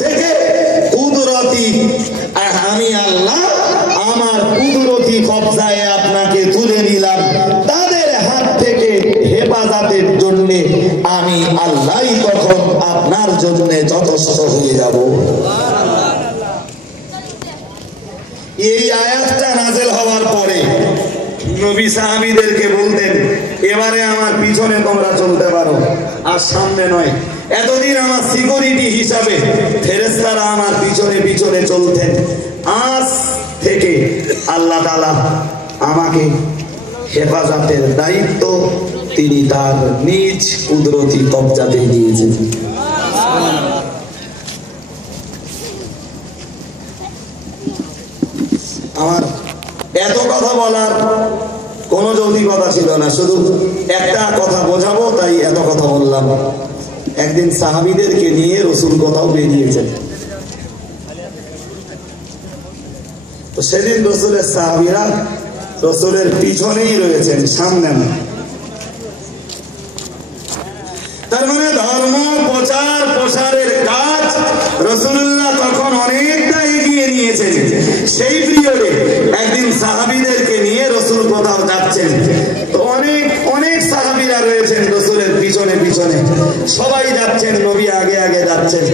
থেকে কুদরতি আমি আল্লাহ আমার কুদরতি কবজায় আপনাকে তুলে নিলাম। তাদের হাত থেকে হেফাজতের জন্য আমি আল্লাহই তখন আপনার জন্য যথেষ্ট হয়ে যাব। এই আয়াতটা নাযিল হওয়ার পরে নবী সাহাবীদেরকে বলতেন, এবারে আমার পিছনে তোমরা চলতে পারো, আর সামনে নয়। এতদিন আমার সিকিউরিটি হিসাবে ফেরেশতারা আমার পিছনে পিছনে চলতেন। আজ থেকে আল্লাহ তাআলা আমাকে হেফাজতের দায়িত্ব তিনি তার নিজ কুদরতি কবজাতে দিয়েছেন। আমার এত কথা বলার কোনো যৌক্তিকতা ছিল না, শুধু একটা কথা বোঝাবো তাই এত কথা বললাম। একদিন সাহাবীদেরকে নিয়ে রাসূল কোথাও বেরিয়েছেন, তো সেদিন রাসূলের সাহাবীরা রাসূলের পিছনেই রয়েছেন, সামনে না। তার মানে ধর্ম প্রচারের কাজ রাসূলুল্লাহ তখন অনেকটা এগিয়ে নিয়েছেন। সেই পিরিয়ডে একদিন সাহাবীদেরকে নিয়ে রাসূল কোথাও যাচ্ছেন, তো অনেক সাহাবীরা রয়েছেন রাসূলের পিছনে পিছনে, সবাই যাচ্ছেন, নবী আগে আগে যাচ্ছেন।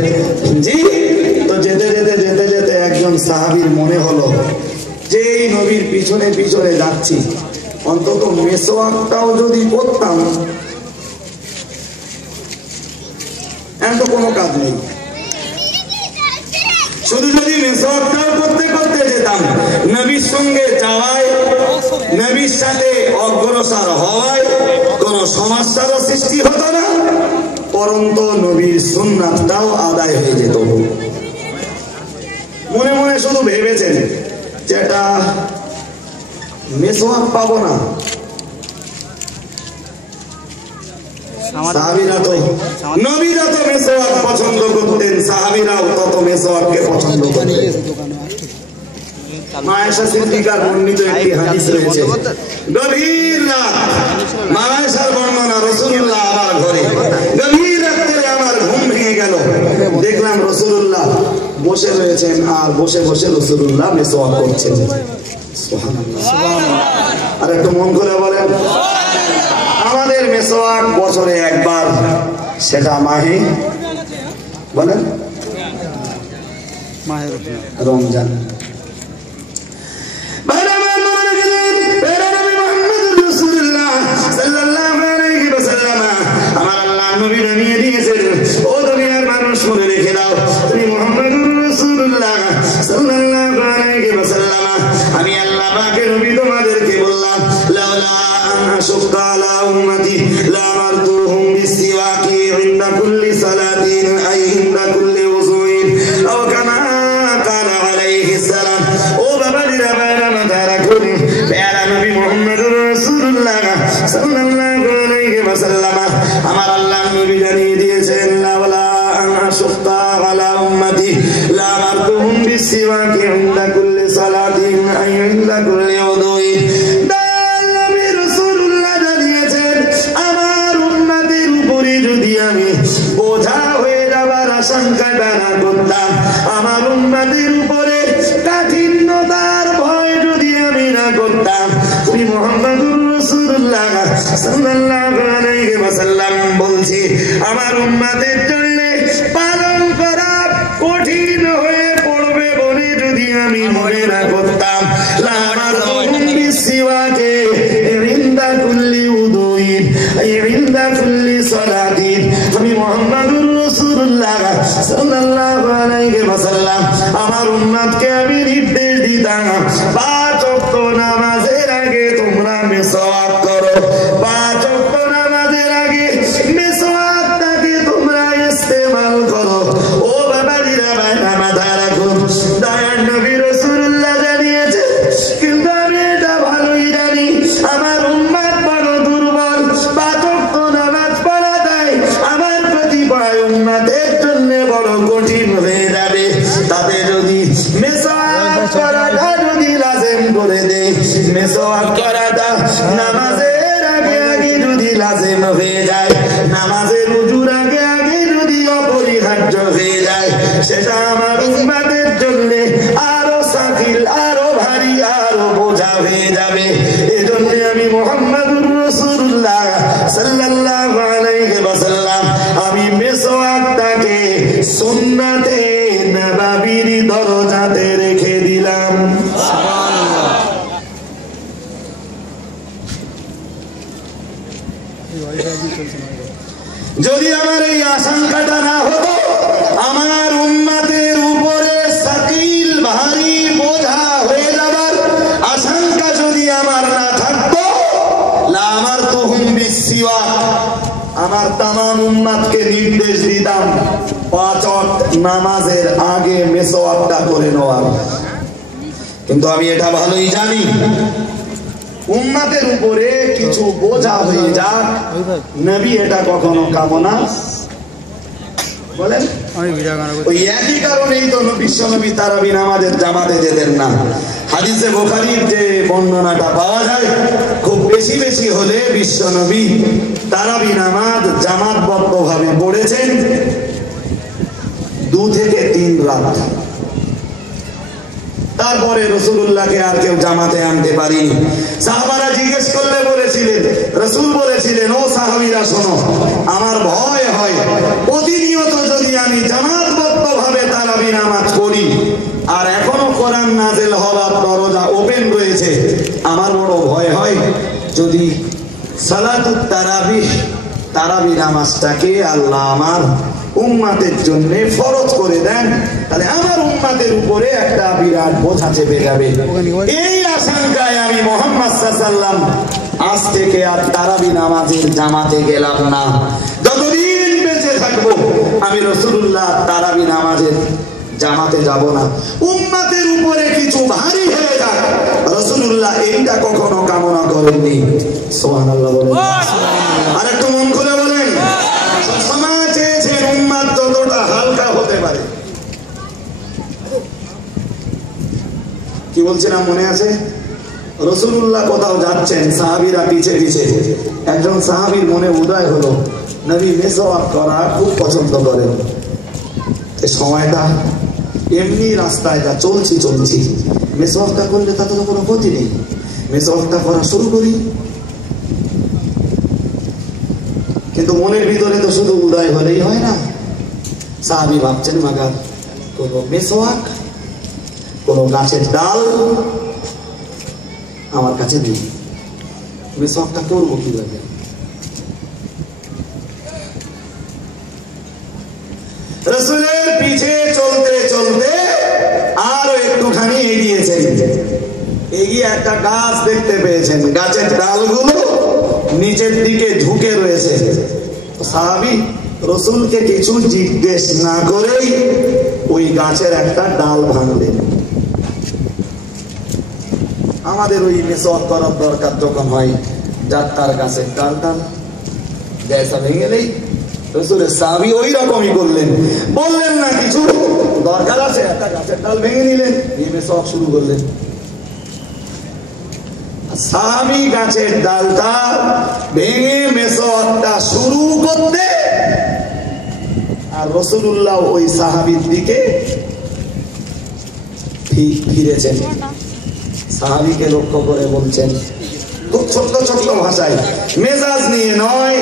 জি, তো যেতে যেতে যেতে যেতে একজন সাহাবীর মনে হলো যে এই নবীর পিছনে পিছনে যাচ্ছি, অন্তত মেসওয়াকটাও যদি করতাম, এমন তো কোনো কাজ নেই, শুধু যদি মেসওয়াকটাও করতে করতে যেতাম, নবীর সঙ্গে যাওয়ায়, নবীর সাথে অগ্রসর হওয়ায় কোনো সমস্যারও সৃষ্টি হতো না, পরন্তু নবীর সুন্নাতটাও আদায় হয়ে যেত। মনে মনে শুধু ভেবেছেন যে এটা মেসওয়াক পাবো না। সাহাবীরা তো নবী যত মেসওয়াক পছন্দ করতেন, সাহাবীরাও তত মেসওয়াককে পছন্দ করতেন। মা আয়েশা সিদ্দিকার বর্ণিত একটি হাদিস রয়েছে, গভীর রাত, মা আয়েশার বর্ণনা, রাসূলুল্লাহ আমার ঘরে গভীর রাতে আমার ঘুম ভেঙে গেল, দেখলাম রাসূলুল্লাহ বসে রয়েছেন, আর বসে বসে রাসূলুল্লাহ মেসওয়াক করছেন। সুবহানাল্লাহ, আর একটু মন করে বলেন, আমাদের মেসওয়াক বছরে একবার, সেটা মাহে বলেন রমজান। আমার আল্লাহ নবী জানিয়ে দিয়েছেন, ও দুনিয়ার মানুষ মনে রেখে দাও, তুমি মুহাম্মদুর রাসূলুল্লাহ সাল্লাল্লাহু আলাইহি ওয়াসাল্লাম, আমি আল্লাহ পাকের নবী তোমাদেরকে বললাম, লাউলা আন আশুক্কা আলা উম্মতি লা আমারতুহুম বিসওয়াকি ইনদা কুল্লি সালাতিন আই ইনদা কুল্লি ওযুইন আও কামা ক্বালা আলাইহিস সালাম। ও বাবাজিরা, বাইরা মাথায় রাখুন, প্যারা নবী মুহাম্মদুর রাসূলুল্লাহ সাল্লাল্লাহু আলাইহি ওয়াসাল্লাম, আমার আল্লাহ নবী জানিয়ে দিয়েছেন, লাউলা আন আশুক্কা আলা উম্মতি লা আমারতুহুম বিসওয়াকি ইনদা কুল্লি সালাতিন আই ইনদা কুল্লি ওযুইন। বোঝা হয়ে যাবার আশঙ্কাটা না করতাম, আমার উম্মতের উপরে কাঠিন্যতার ভয় যদি আমি না করতাম, তুমি মুহাম্মদুর রাসূলুল্লাহ সাল্লাল্লাহু আলাইহি ওয়াসাল্লাম বলছি, আমার উম্মতের জন্য পালন করা কঠিন হয়ে পড়বে বলে যদি আমি মনে না করতাম, লা আমারতুহুম বিসওয়াকি ইনদা কুল্লি উযুইন ইনদা কুল্লি সালাতিন, আমি মুহাম্মদুর রাসূলুল্লাহ সাল্লাল্লাহু আলাইহি ওয়াসাল্লাম আমার উম্মতকে আমি নির্দেশ দিতাম, 5 ওয়াক্ত নামাজের আগে তোমরা মেসওয়াক করো, 5 ওয়াক্ত নামাজের আগে মেসওয়াকটাকে তোমরা ইস্তেমাল করো। ও বাবাজিরা, বাইরা মাথায় রাখুন, দয়ার নবী রাসূলুল্লাহ জানিয়েছে, কিন্তু আমি এটা ভালোই জানি আমার উম্মত বড় দুর্বল, 5 ওয়াক্ত নামাজ পড়াটাই আমার কতিপয় উম্মতের জন্য বড় কঠিন হয়ে যাবে। তাতে যদি মেসওয়াক করাটা যদি লাজিম করে দেয়, মেসওয়াক করাটা নামাজের আগে আগে যদি লাজিম হয়ে যায়, নামাজের ওযুর আগে আগে যদি অপরিহার্য হয়ে যায়, সেটা আমার উম্মতের জন্য আরো সাকিল, আরো ভারী, আরো বোঝা হয়ে যাবে। এজন্য আমি মুহাম্মদুর রাসূলুল্লাহ সাল্লাল্লাহু আলাইহি ওয়াসাল্লাম আমি মিসওয়াকটাকে সুন্নাতে নববীর দরজাতে রেখে দিলাম। সুবহানাল্লাহ। যদি আমার এই আশঙ্কাটা না হতো, আমার উম্মতের উপরে সাকিল ভারী বোঝা হয়ে যাবার আশঙ্কা যদি আমার না থাকতো, লা আমার তুহুম বিসিওয়াক, আমার তামাম উম্মতকে নির্দেশ দিতাম 5 ওয়াক্ত নামাজের আগে মিসওয়াকটা করে নেওয়ার। কিন্তু আমি এটা ভালোই জানি উম্মতের উপরে কিছু বোঝা হয়ে যাক, নবী এটা কখনো কামনা বলেন। ওই একই কারণেই তো বিশ্বনবী তারাবি নামাজের জামাতে যেতেন না। হাদিসে বুখারীর যে বর্ণনাটা পাওয়া যায়, খুব বেশি বেশি হলে বিশ্বনবী তারাবি নামাজ জামাতবদ্ধভাবে পড়েছেন 2 থেকে 3 রাত। তারপরে রাসূলুল্লাহকে আর কেউ জামাতে আনতে পারেনি। সাহাবারা জিজ্ঞেস করলে বলেছিলেন, রাসূল বলেছিলেন, ও সাহাবীরা শোনো, আমার ভয় হয় প্রতিনিয়ত যদি আমি জামাতবদ্ধভাবে তারাবি নামাজ পড়ি আর এখনো কোরআন নাযিল হওয়ার দরজা ওপেন রয়েছে, আমার বড় ভয় হয় যদি সালাতুত তারাবিহ তারাবি নামাজটাকে আল্লাহ আমার উম্মতের জন্য ফরজ করে দেন, তাহলে আমার উম্মতের উপরে একটা বিরাট বোঝা চেপে যাবে। এই আশঙ্কায় আমি মুহাম্মদ সাল্লাল্লাহু আলাইহি ওয়াসাল্লাম আজ থেকে আর তারাবি নামাজের জামাতে গেলাম না। যতদিন বেঁচে থাকবো আমি রাসূলুল্লাহ তারাবি নামাজের জামাতে যাব না। উম্মতের উপরে কিছু ভারী হয়ে যাক, রাসূলুল্লাহ এইটা কখনো কামনা করেননি। সুবহানাল্লাহ বলেন। আর একটু মন খুলে বলেন, সমাজ চেয়েছেন উম্মত যতটা হালকা হতে পারে। কি বলছিলাম মনে আছে? রাসূলুল্লাহ কোথাও যাচ্ছেন, সাহাবীরা পিছে পিছে। একজন সাহাবীর মনে উদয় হলো, নবী মিসওয়াক করা খুব পছন্দ করেন। এই সময়টা এমনি রাস্তায় যা চলছি মিসওয়াকটা করলে তাতে তো কোনো ক্ষতি নেই, মিসওয়াকটা করা শুরু করি। কিন্তু মনের ভিতরে তো শুধু উদয় হলেই হয় না। সাহাবী ভাবছেন, মাগার কোনো মিসওয়াক, কোনো গাছের ডাল আমার কাছে নেই, মিসওয়াকটা করবো কিভাবে? রাসূলের পিছে চলতে চলতে আরো একটুখানি এগিয়েছেন, এগিয়ে একটা গাছ দেখতে পেয়েছেন, গাছের ডালগুলো নিচের দিকে ঝুঁকে রয়েছে। সাহাবী রাসূলকে কিছু জিজ্ঞেস না করেই ওই গাছের একটা ডাল ভাঙলেন। আমাদের ওই মিসওয়াক করার দরকার যখন হয়, যার তার গাছের ডালটা গ্যাসা ভেঙে গেলেই রাসূলের সাহাবী ওই রকমই করলেন, বললেন না কিছু, দরকার আছে একটা গাছের ডাল ভেঙে নিলেন, মিসওয়াক শুরু করলেন। সাহাবী গাছের ডালটা ভেঙে মিসওয়াকটা শুরু করতে, আর রাসূলুল্লাহ ওই সাহাবীর দিকে ফিরেছেন। সাহাবীকে লক্ষ্য করে বলছেন খুব ছোট্ট ছোট্ট ভাষায়, মেজাজ নিয়ে নয়,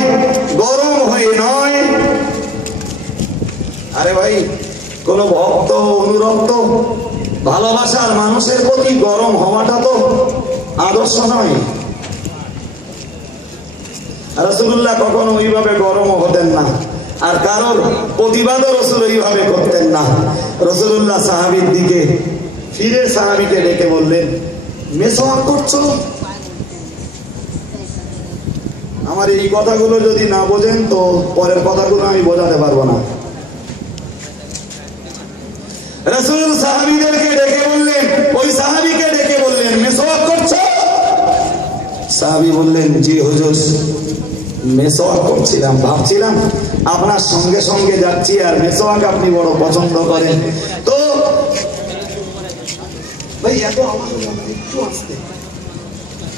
গরম হয়ে নয়, আরে ভাই কোন ভক্ত অনুরক্ত ভালোবাসার মানুষের প্রতি গরম হওয়াটা তো আদর্শ নয়। রাসূলুল্লাহ কখনো ওইভাবে গরমও হতেন না, আর কারোর প্রতিবাদও রাসূল ওইভাবে করতেন না। রাসূলুল্লাহ সাহাবীর দিকে ফিরে সাহাবীকে ডেকে বললেন, মিসওয়াক করছো? আমার এই কথাগুলো যদি না বোঝেন তো পরের কথাগুলো আমি বোঝাতে পারবো না। রাসূল সাহাবীদেরকে ডেকে বললেন, ওই সাহাবীকে ডেকে বললেন, মিসওয়াক করছো? সাহাবী বললেন, জি হুজুর, মিসওয়াক করছিলাম, ভাবছিলাম আপনার সঙ্গে সঙ্গে যাচ্ছি, আর মিসওয়াক আপনি বড় পছন্দ করেন, তো ভাই এত আওয়াজ একটু আসতে,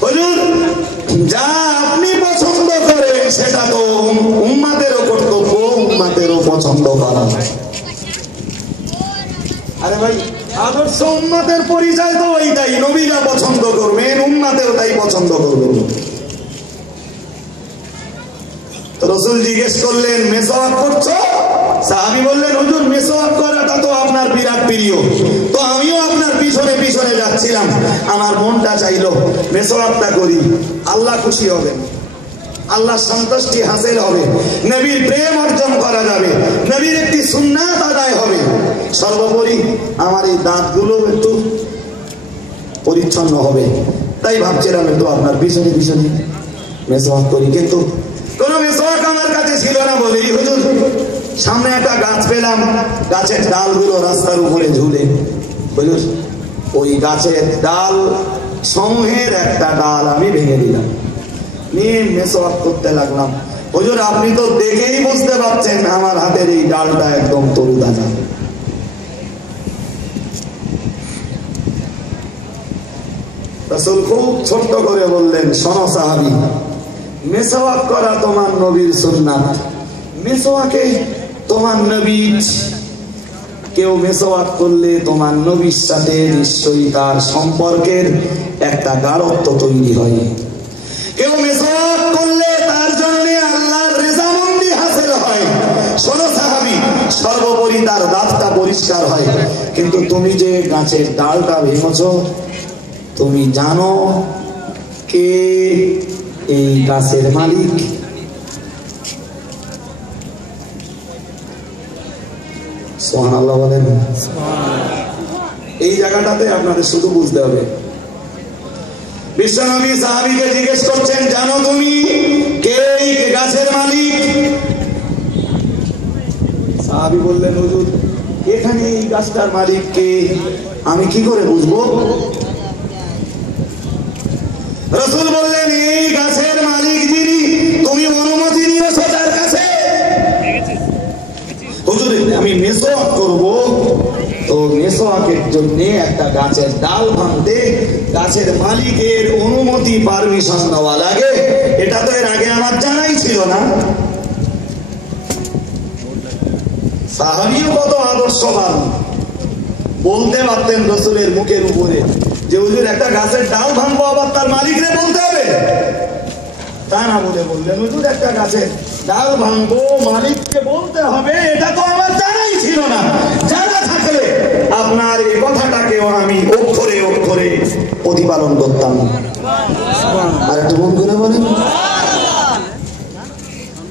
হুজুর যা আপনি পছন্দ করেন সেটা তো উম্মতেরও কর্তব্য, উম্মতেরও পছন্দ করা। আরে ভাই, আদর্শ উম্মতের পরিচয় তো ওইটাই, নবীরা পছন্দ করবেন, উম্মতেও তাই পছন্দ করবেন। রাসূল জিজ্ঞেস করলেন, মেসওয়াক করছো? সাহাবী বললেন, হুজুর মেসওয়াক করাটা তো আপনার বিরাট প্রিয়, তো আমিও আপনার পিছনে পিছনে যাচ্ছিলাম, আমার মনটা চাইলো মেসওয়াকটা করি, আল্লাহ খুশি হবেন, আল্লাহ সন্তুষ্টি হাসিল হবে, নবীর প্রেম অর্জন করা যাবে, নবীর একটি সুন্নাত আদায় হবে, সর্বোপরি আমার এই দাঁতগুলো একটু পরিচ্ছন্ন হবে, তাই ভাবছিলাম একটু আপনার পিছনে পিছনে মেসওয়াক করি। কিন্তু কোনো মেসওয়াক আমার কাছে ছিল না বলেই হুজুর সামনে একটা গাছ পেলাম, গাছের ডালগুলো রাস্তার উপরে ঝুলে, হুজুর ওই গাছের ডাল সমূহের একটা ডাল আমি ভেঙে দিলাম, নিয়ে মেসওয়াক করতে লাগলাম। হুজুর আপনি তো দেখেই বুঝতে পারছেন আমার হাতের এই ডালটা একদম তরুতাজা। রাসূল খুব ছোট্ট করে বললেন, শোনো সাহাবী, মেসওয়াক করা তোমার নবীর সুন্নাত, মেসওয়াকে তোমার নবী, কেউ মেসওয়াক করলে তোমার নবীর সাথে নিশ্চয়ই তার সম্পর্কের একটা গাঢ়ত্ব তৈরি হয়, কেউ মেসওয়াক করলে তার জন্য আল্লাহর রেজামন্দি হাসিল হয়। শোনো সাহাবী, সর্বোপরি তার দাঁতটা পরিষ্কার হয়। কিন্তু তুমি যে গাছের ডালটা ভেঙেছো, তুমি জানো কে এই গাছের মালিক? সুবহানাল্লাহ বলেন। এই জায়গাটাতে আপনাদের শুধু বুঝতে হবে, বিশ্বনবী সাহাবীকে জিজ্ঞেস করছেন, জানো তুমি কে এই গাছের মালিক? সাহাবী বললেন, হুজুর এখানে এই গাছটার মালিক কে আমি কি করে বুঝবো? রাসূল বললেন, এই গাছের মালিক যিনি, তুমি অনুমতি নিয়েছো তার কাছে? হুজুর আমি মেসওয়াক করব, তো মেসওয়াকের জন্য একটা গাছের ডাল ভাঙতে গাছের মালিকের অনুমতি পারমিশন নেওয়া লাগে, এটা তো এর আগে আমার জানাই ছিল না। সাহাবীও কত আদর্শবান, বলতে পারতেন রাসূলের মুখের উপরে যে হুজুর একটা গাছের ডাল ভাঙবো, আবার তার মালিকরে বলতে হবে? তা না বলে বললেন, হুজুর একটা গাছের ডাল ভাঙবো, মালিককে বলতে হবে, এটা তো আমার জানাই ছিল না, জানা থাকলে আপনার এই কথাটাকেও আমি অক্ষরে অক্ষরে প্রতিপালন করতাম। আর একটু মন করে বলেন,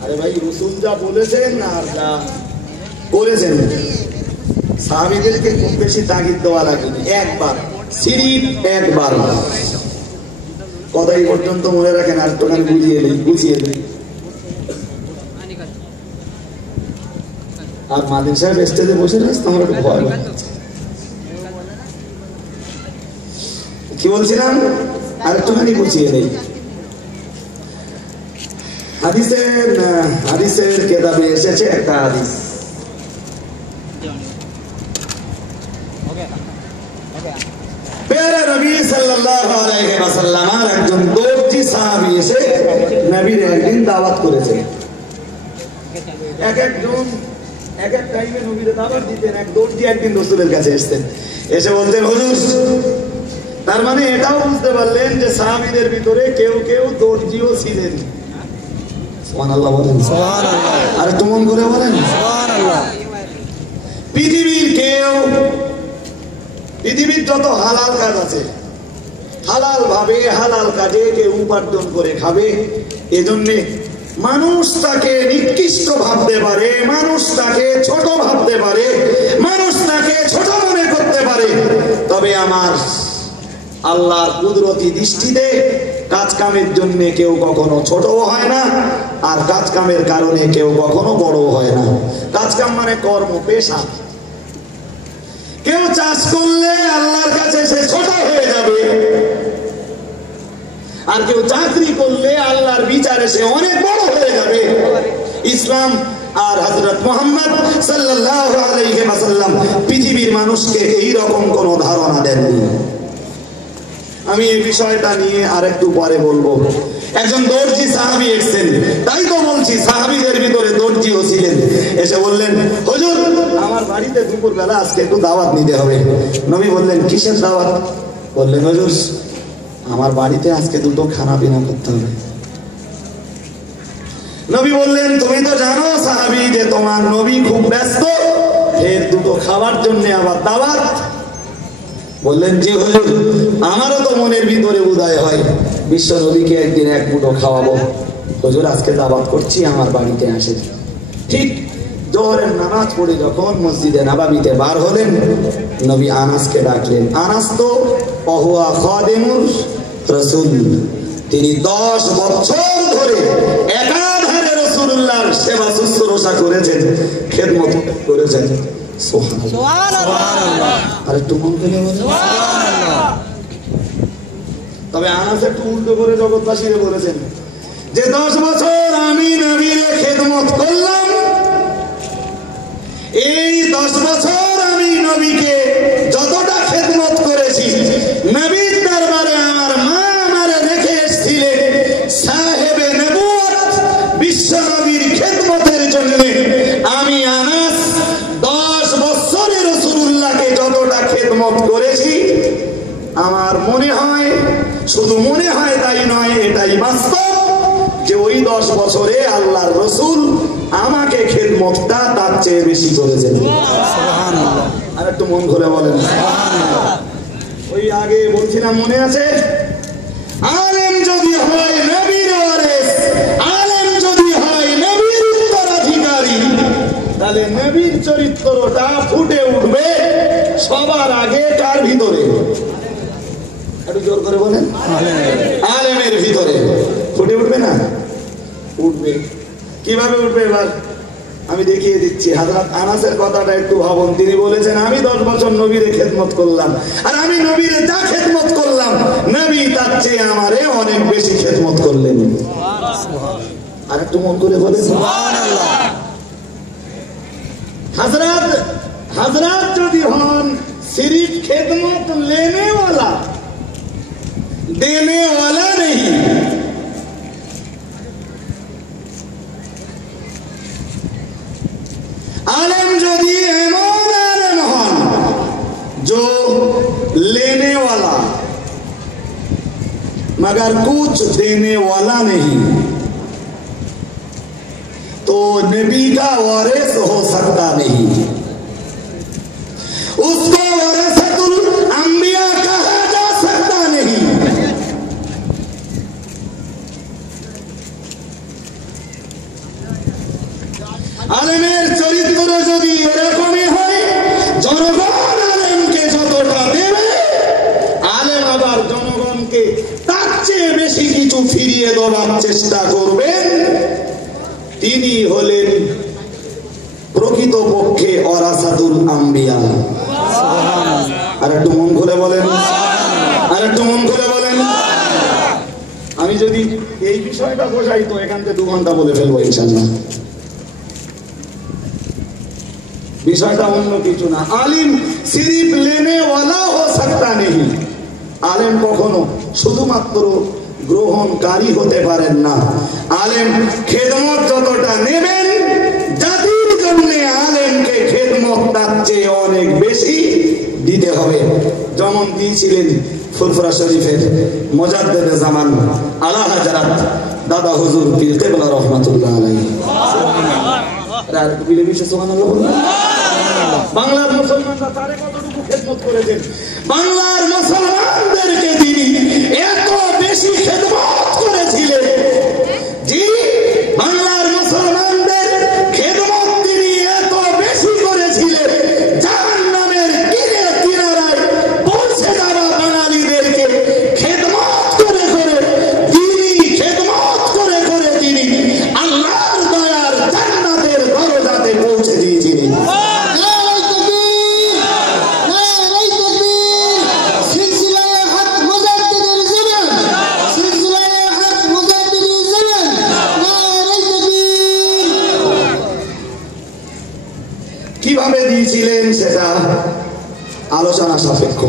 আরে ভাই রাসূল যা বলেছেন আর যা করেছেন, সাহাবীদেরকে খুব বেশি তাগিদ দেওয়া লাগেনি, একবার সিরিফ একবার। কথাই পর্যন্ত মনে রাখেন, আর তো বুঝিয়ে নেই। আর মাদিন সাহেব স্টেজে বসে রয়েছে, আমার একটু ভয় লাগছে। কি বলছিলাম, আর একটুখানি বুঝিয়ে নেই। হাদিসের কেতাবে এসেছে একটা হাদিস, প্যারা নবী সাল্লাল্লাহু আলাইহি ওয়াসাল্লামের একজন দর্জি সাহাবী এসে নবীর একদিন দাওয়াত করেছে। একজন এক এক টাইমে নবীর দাওয়াত দিতেন। এক দর্জি একদিন রাসূলের কাছে এসেছেন, এসে বলতেন, হুজুর, তার মানে এটাও বুঝতে পারলেন যে সাহাবীদের ভিতরে কেউ কেউ দর্জিও ছিলেন। সুবহানাল্লাহ বলেন, সুবহানাল্লাহ। আর একটু মন করে বলেন, সুবহানাল্লাহ। পৃথিবীর যত হালাল কাজ আছে, হালাল ভাবে হালাল কাজে কেউ উপার্জন করে খাবে, এজন্যে মানুষ তাকে নিকৃষ্ট ভাবতে পারে, মানুষ তাকে ছোট ভাবতে পারে, মানুষ তাকে ছোট মনে করতে পারে, তবে আমার আল্লাহর কুদরতি দৃষ্টিতে কাজ কামের জন্য কেউ কখনো ছোটও হয় না, আর কাজ কামের কারণে কেউ কখনো বড়ও হয় না। কাজ কাম মানে কর্ম, পেশা। কেউ চাষ করলে আল্লাহর কাছে সে ছোট হয়ে যাবে, আর কেউ চাকরি করলে আল্লাহর বিচারে সে অনেক বড় হয়ে যাবে। ইসলাম আর হযরত মুহাম্মদ সাল্লাল্লাহু আলাইহি ওয়াসাল্লাম পৃথিবীর মানুষকে এই রকম কোন ধারণা দেননি। আমি এই বিষয়টা নিয়ে আরেকটু পরে বলবো। একজন দর্জি সাহাবী এসেছেন, তাই তো বলছি সাহাবীদের ভিতরে দর্জিও ছিলেন। এসে বললেন, হুজুর আমার বাড়িতে দুপুর বেলা আজকে একটু দাওয়াত নিতে হবে। নবী বললেন, কিসের দাওয়াত? বললেন, হুজুর আমার বাড়িতে আজকে দুটো খানা পিনা করতে হবে। নবী বললেন, তুমি তো জানো সাহাবী যে তোমার নবী খুব ব্যস্ত, এর দুটো খাবার জন্য আবার দাওয়াত? বললেন, জি হুজুর, আমারও তো মনের ভিতরে উদয় হয় বিশ্ব নবীকে একদিন এক মুঠো খাওয়াবো। হুজুর আজকে দাওয়াত করছি, আমার বাড়িতে আসেন। ঠিক জোহরের নামাজ পড়ে যখন মসজিদে নববীতে বার হলেন, নবী আনাসকে ডাকলেন। আনাস তো অহুয়া খাদিমুর রাসূল, তিনি 10 বছর ধরে একাধারে রাসূলুল্লাহর সেবা শুশ্রূষা করেছেন, খেদমত করেছেন। সুবহানাল্লাহ। আর একটু মন করে বলুন সুবহানাল্লাহ। তবে আনাস একটু উল্টো করে জগৎবাসীকে বলেছেন যে 10 বছর আমি নবীর খেদমত করলাম, এই 10 বছর আমি নবীকে যতটা খেদমত করেছি, নবীর দরবারে আমার মা আমারে রেখে এসেছিলেন সাহেবে নবুয়ত বিশ্ব নবীর খেদমতের জন্য। আমি আনাস 10 বছরে রাসূলুল্লাহকে যতটা খেদমত করেছি, আমার মনে হয়, শুধু মনে হয় তাই নয়, এটাই বাস্তব যে ওই 10 বছরে আল্লাহর রাসূল আমাকে খেদমতটা তার চেয়ে বেশি করেছেন। সুবহানাল্লাহ। আর একটু মন খুলে বলেন সুবহানাল্লাহ। ওই আগে বলছিলাম মনে আছে, আলেম যদি হয় নবীর ওয়ারিস, আলেম যদি হয় নবীর উত্তরাধিকারী, তাহলে নবীর চরিত্রটা ফুটে উঠবে সবার আগে কার ভিতরে? একটু জোর করে বলেন, আলেমের ভিতরে ফুটে উঠবে না? উঠবে। কিভাবে উঠবে এবার আমি দেখিয়ে দিচ্ছি। হযরত আনাসের কথাটা একটু ভাবুন। তিনি বলেছেন, আমি 10 বছর নবীরে খেদমত করলাম, আর আমি নবীরে যা খেদমত করলাম, নবী তার চেয়ে আমারে অনেক বেশি খেদমত করলেন। আর একটু মন করে বলেন সুবহানাল্লাহ। হযরত যদি হন সিরিফ খেদমত লেনে वाला, देने वाला नहीं। आलम যদি এমন আলেম হন जो लेने वाला मगर कुछ देने वाला नहीं, तो नबी का वारिस हो सकता नहीं। उसको वरसतुल अंबिया कहा जा सकता नहीं। আলেমের চরিত্র যদি এরকমই হয়, জনগণ আলেমকে যতটা দেবে, আলেম আবার জনগণকে তার চেয়ে বেশি কিছু ফিরিয়ে দেওয়ার চেষ্টা করবেন, তিনি হলেন প্রকৃতপক্ষে ওয়ারাসাতুল আম্বিয়া। আর একটু মন খুলে বলেন, আর একটু মন খুলে বলেন। আমি যদি এই বিষয়টা বোঝাই তো এখান থেকে 2 ঘন্টা বলে ফেলবো ইনশাআল্লাহ। বিষয়টা অন্য কিছু না। আলিম সিরিফ লেনে ওয়ালা হো সকতা নেই। আলেম কখনো শুধুমাত্র গ্রহণকারী হতে পারেন না। আলেম খেদমত যতটা নেবেন, জাতির জন্য আলেমকে খেদমত তার চেয়ে অনেক বেশি দিতে হবে। যেমন দিয়েছিলেন ফুরফুরা শরীফের মুজাদ্দিদে জামান আলা হযরত দাদা হুজুর পীর কিবলা রাহমাতুল্লাহ আলাইহি। আর বিলে বিশ্ব সুবহানাল্লাহ বলুন। বাংলার মুসলমানরা তারে কতটুকু খেদমত করেছেন, বাংলার মুসলমানদেরকে তিনি এত বেশি খেদমত করেছিলেন। জি, বাংলার মুসলমানদের খেদমত তিনি এত বেশি করেছিলেন, জাহান্নামের কিনারায় পৌঁছে যাওয়া বাঙালিদেরকে খেদমত করে করে তিনি আল্লাহর দয়ার জান্নাতের দরজাতে পৌঁছে দিয়েছিলেন। কিভাবে দিয়েছিলেন সেটা আলোচনা সাপেক্ষ,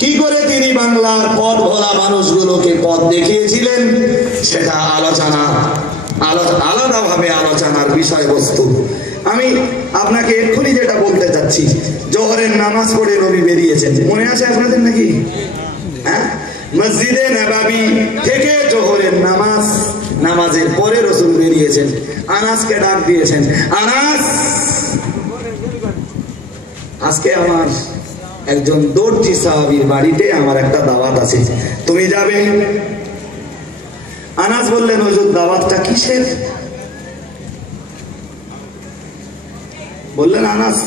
কি করে তিনি বাংলার পথ ভোলা মানুষগুলোকে পথ দেখিয়েছিলেন সেটা আলাদাভাবে আলোচনার বিষয়বস্তু। আমি আপনাকে এক্ষুনি যেটা বলতে চাচ্ছি, জোহরের নামাজ পড়ে নবী বেরিয়েছেন, মনে আছে আপনাদের নাকি? হ্যাঁ, মসজিদে নববী থেকে জোহরের নামাজের পরে রাসূল বেরিয়েছেন। আনাসকে ডাক দিয়েছেন, আনাস, আজকে আমার একজন দর্জি সাহাবীর বাড়িতে আমার একটা দাওয়াত আছে, তুমি যাবে? আনাস বললেন, হুজুর দাওয়াতটা কিসের? বললেন আনাস,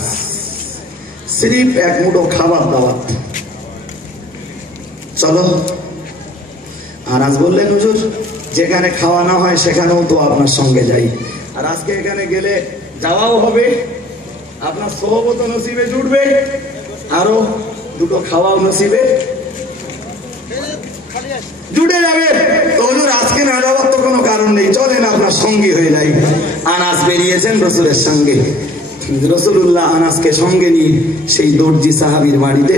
সিরিফ এক মুঠো খাবার দাওয়াত, চলো। আনাস বললেন, হুজুর যেখানে খাওয়ানো হয় সেখানেও তো আপনার সঙ্গে যাই, আর আজকে এখানে গেলে যাওয়াও হবে, আপনার সোহবত নসিবে জুটবে, আরো দুটো খাওয়াও নসিবে জুটে যাবে। তো হুজুর আজকে না যাওয়ার তো কোনো কারণ নেই, চলেন আপনার সঙ্গী হয়ে যাই। আনাস বেরিয়েছেন রাসূলের সঙ্গে। রাসূলুল্লাহ আনাসকে সঙ্গে নিয়ে সেই দর্জি সাহাবীর বাড়িতে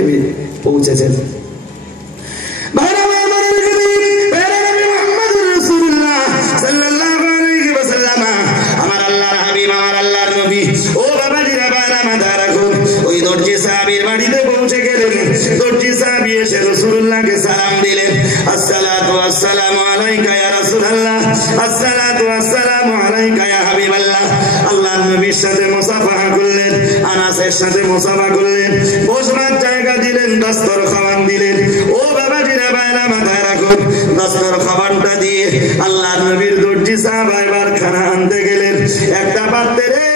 পৌঁছেছেন। সালাম দিলেন, আসসালাতু ওয়াসসালামু আলাইকা ইয়া রাসূলুল্লাহ, আসসালাতু ওয়াসসালামু আলাইকা ইয়া হাবিবাল্লাহ। আল্লাহর নবীর সাথে মুসাফাহা করলেন, আনাসের সাথে মুসাফা করলেন, বসবার জায়গা দিলেন, দস্তরখান দিলেন। ও বাবাজিরা বাইরা মাথায় রাখুন, দস্তরখানটা দিয়ে আল্লাহর নবীর দর্জি সাহাবা এবার খানা আনতে গেলেন। একটা পাত্রে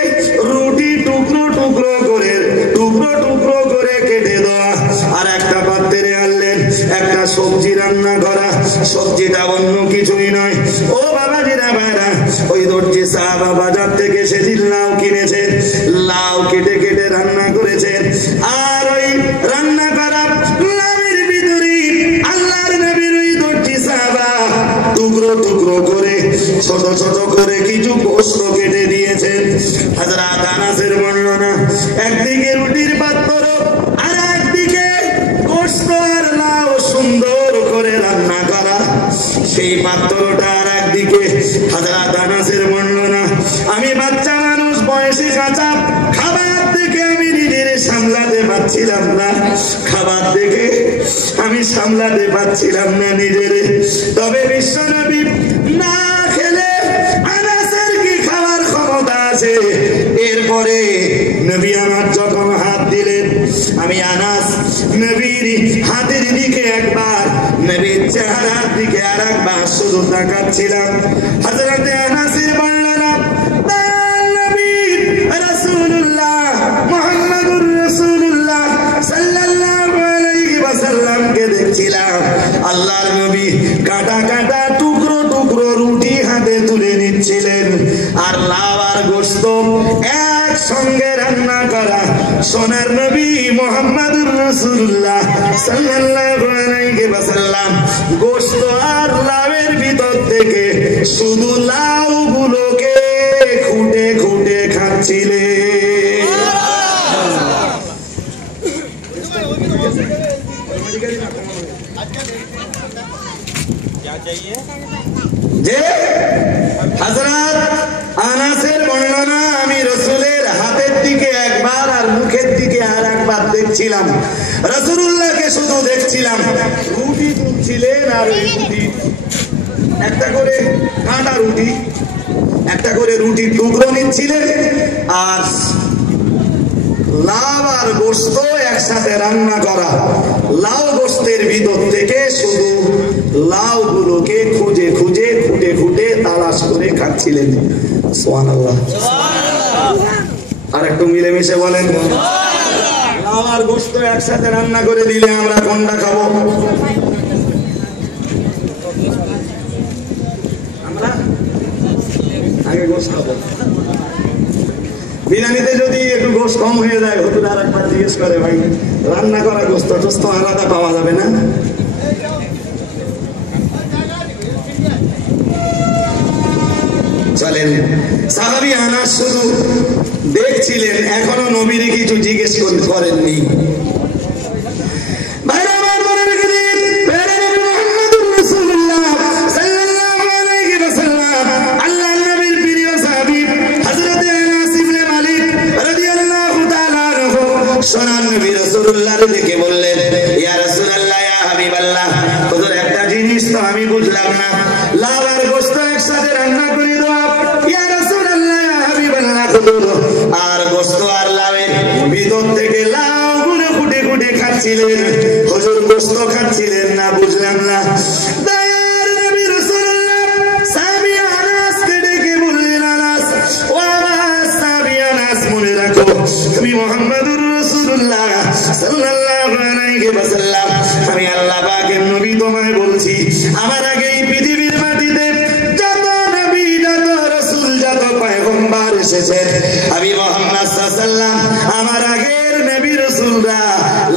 রুটি টুকরো টুকরো করে কেটে দেওয়া, আর একটা পাত্রে আনলেন একটা সবজি রান্না করা। সবজিটা অন্য কিছুই নয়, ও বাবাজিরা ভাইরা, ওই দর্জি সাহাবা বাজার থেকে সেদিন লাউ কিনেছেন, লাউ কেটে কেটে রান্না করেছেন। আর ওই রান্না করা লাউয়ের ভিতরে আল্লাহর নবীর ওই দর্জি সাহাবা টুকরো টুকরো করে ছোট ছোট করে কিছু গোশত কেটে দিয়েছেন। হযরত আনাসের বর্ণনা, একদিকে রুটির পাত্র আর একদিকে গোশত আর লাউ সুন্দর করে রান্না করা, সেই পাত্রটা আর একদিকে। হযরত আনাসের বর্ণনা, আমি বাচ্চা মানুষ, বয়সে কাঁচা, খাবার দেখে আমি নিজের সামলাতে পারছিলাম না, খাবার দেখে আমি সামলাতে পারছিলাম না নিজেরে। তবে বিশ্বনবী না খেলে আনাসের কি খাওয়ার ক্ষমতা আছে? এরপরে নবী আমার যখন হাত দিলেন, আমি আনাস নবীর হাতের দিকে একবার, নবীর চেহারার দিকে আর একবার শুধু তাকাচ্ছিলাম। হযরতে আনাসের বর্ণনা, নবী রাসূলুল্লাহ মুহাম্মদুর রাসূলুল্লাহ সাল্লাল্লাহু আলাইহি ওয়াসাল্লামকে দেখছিলাম, আল্লাহর নবী কাটা কাটা টুকরো টুকরো রুটি হাতে তুলে নিচ্ছিলেন, আর লাউ আর গোশত একসঙ্গে রান্না করা। সোনার নবী মুহাম্মদুর রাসূলুল্লাহ সাল্লাল্লাহু আলাইহি ওয়াসাল্লাম গোশত আর লাউয়ের ভিতর থেকে শুধু লাউগুলোকে খুঁটে খুঁটে খাচ্ছিলেন। যে হযরত আনাসের বর্ণনা, আমি রাসূলের হাতের দিকে একবার আর মুখের দিকে আর একবার দেখছিলাম, রাসূলুল্লাহকে শুধু দেখছিলাম। রুটি তুলছিলেন, আর ওই রুটি একটা করে কাঁটা রুটি, একটা করে রুটির টুকরো নিচ্ছিলেন, আর লাউ আর গোশত একসাথে রান্না করা। লাউ গোশতের ভিতর থেকে শুধু লাউ গুলোকে খুঁজে খুঁজে খুঁটে খুঁটে তালাশ করে খাচ্ছিলেন। সুবহানাল্লাহ। আর একটু মিলেমিশে বলেন, লাউ আর গোশত একসাথে রান্না করে দিলে আমরা কোনটা খাবো? আমরা আগে গোশত খাবো। বিরিয়ানিতে যদি একটু গোশত কম হয়ে যায়, হুজুর আর একবার জিজ্ঞেস করে, ভাই রান্না করা গোশত টোস্ত আলাদা পাওয়া যাবে না? চলেন, সাহাবী আনাস শুধু দেখছিলেন, এখনো নবীরে কিছু জিজ্ঞেস করেননি। ভাইরা আমার রাসূলুল্লাহর দেখে বললেন, ইয়া রাসূলুল্লাহ, ইয়া হাবিবাল্লাহ, হুজুর একটা জিনিস তো আমি বুঝলাম না, লাউ আর গোশত একসাথে রান্না করে দাও। ইয়া রাসূলুল্লাহ, ইয়া হাবিবাল্লাহ, হুজুর আর গোশত আর লাউয়ের ভিতর থেকে লাউ গুলো ফুটে ফুটে খাচ্ছিলেন, হুজুর গোশত খাচ্ছিলেন না, বুঝলাম না। দয়ার নবী রাসূলুল্লাহ সাহাবী আনাসকে ডেকে বললেন, আনাস, ও আমার সাহাবী আনাস, মনে রাখো আমি মুহাম্মদুর রাসূলুল্লাহ সাল্লাল্লাহু আলাইহি ওয়াসাল্লাম, আমি আল্লাহ পাকের নবী, তোমায় বলছি আমার আগে এই পৃথিবীর মাটিতে যত নবী, যত রাসূল, যত পয়গম্বর এসেছেন, আমি মুহাম্মদ সাল্লাল্লাহু আলাইহি ওয়াসাল্লাম আমার আগের নবী রাসূলরা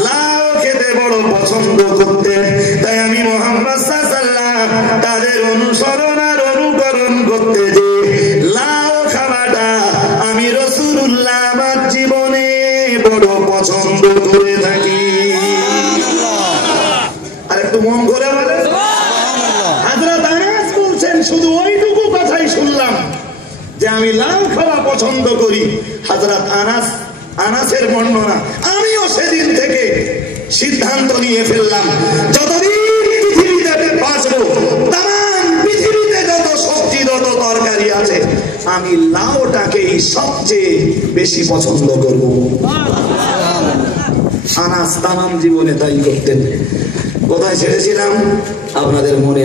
লাউ খেতে বড় পছন্দ করতেন। তাই আমি মুহাম্মদ সাল্লাল্লাহু আলাইহি ওয়াসাল্লাম তাদের অনুসরণ আর অনুকরণ করতে যে লাউ খাওয়াটা আমি রাসূলুল্লাহ আমার জীবনে বড় পছন্দ করে থাকি। আর একটু মন করে বলেন হযরত আনাস বলছেন, শুধু ওইটুকু কথাই শুনলাম যে আমি লাউ খাওয়া পছন্দ করি। হযরত আনাসের বর্ণনা, আমিও সেদিন থেকে সিদ্ধান্ত নিয়ে ফেললাম, যতদিন পৃথিবীতে বাঁচবো, তাম পৃথিবীতে যত সবজি, যত তরকারি আছে, আমি লাউটাকেই সবচেয়ে বেশি পছন্দ করব। আনাস তামাম জীবনে তাই করতেন। কোথায় ছেড়েছিলাম আপনাদের মনে